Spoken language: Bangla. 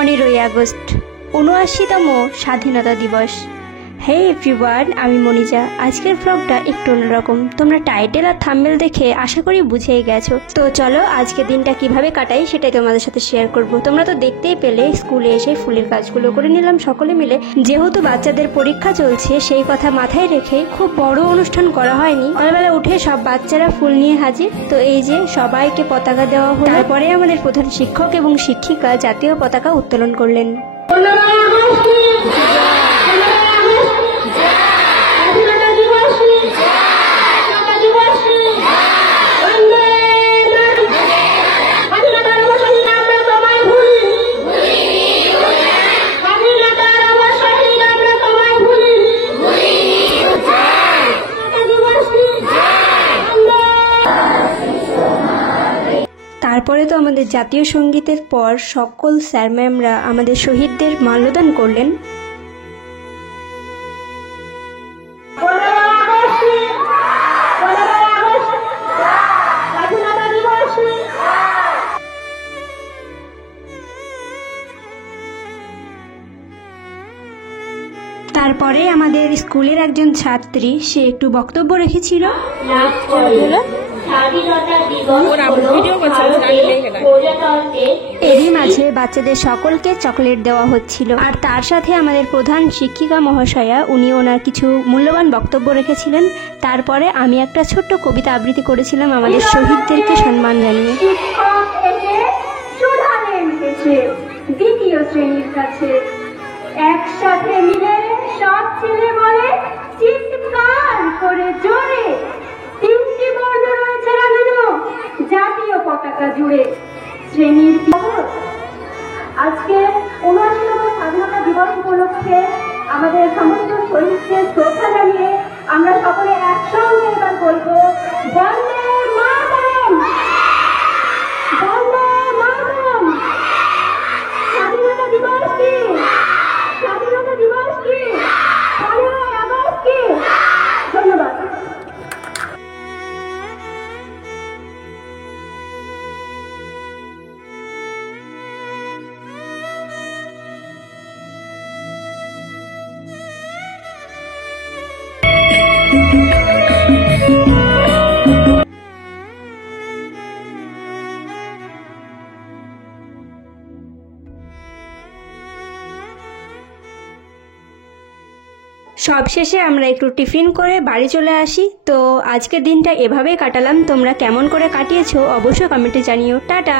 15 আগস্ট ৭৯তম স্বাধীনতা দিবস। হে এভরিওয়ান, আমি মনিজা। আজকের ব্লগটা একটু অন্যরকম। তোমরা টাইটেল আর থাম্বনেল দেখে আশা করি বুঝেই গেছো। তো চলো আজকের দিনটা কিভাবে কাটাই সেটাই তোমাদের সাথে শেয়ার করব। তোমরা তো দেখতেই পেলে স্কুলে এসে ফুলের কাজগুলো করে নিলাম সকলে মিলে। যেহেতু বাচ্চাদের পরীক্ষা চলছে সেই কথা মাথায় রেখে খুব বড় অনুষ্ঠান করা হয়নি। সকালবেলা উঠে সব বাচ্চারা ফুল নিয়ে হাজির। তো এই যে সবাইকে পতাকা দেওয়া হলো। তারপরে আমাদের প্রধান শিক্ষক এবং শিক্ষিকা জাতীয় পতাকা উত্তোলন করলেন। তারপরে তো আমাদের জাতীয় সঙ্গীতের পর সকল স্যার ম্যামরা আমাদের শহীদদের মাল্যদান করলেন। তারপরে আমাদের স্কুলের একজন ছাত্রী সে একটু বক্তব্য রেখেছিল। এরই মাঝে বাচ্চাদের সকলকে চকলেট দেওয়া হচ্ছিল। আর তার সাথে আমাদের প্রধান শিক্ষিকা মহাশয়া উনি ওনার কিছু মূল্যবান বক্তব্য রেখেছিলেন। তারপরে আমি একটা ছোট্ট কবিতা আবৃত্তি করেছিলাম আমাদের শহীদদেরকে সম্মান জানিয়ে। দ্বিতীয় শ্রেণীর কাছে একসাথে মিলে সব ছেলে বলে চিৎকার করে জোরে, তিনটি বর্ণ রয়েছে লাগানো জাতীয় পতাকা জুড়ে। শ্রেণীর আজকে ৭৯তম স্বাধীনতা দিবস উপলক্ষে আমাদের সমস্ত শহীদকে শ্রদ্ধা জানিয়ে আমরা সকলে একসঙ্গে এবার বলবো বন্দে মাতরম, বন্দে মাতরম। স্বাধীনতা দিবস কি? স্বাধীনতা দিবস কি? 15 আগস্ট কি? ধন্যবাদ। সবশেষে আমরা একটু টিফিন করে বাড়ি চলে আসি। তো আজকের দিনটা এভাবেই কাটালাম। তোমরা কেমন করে কাটিয়েছো অবশ্যই কমেন্টে জানিও। টাটা।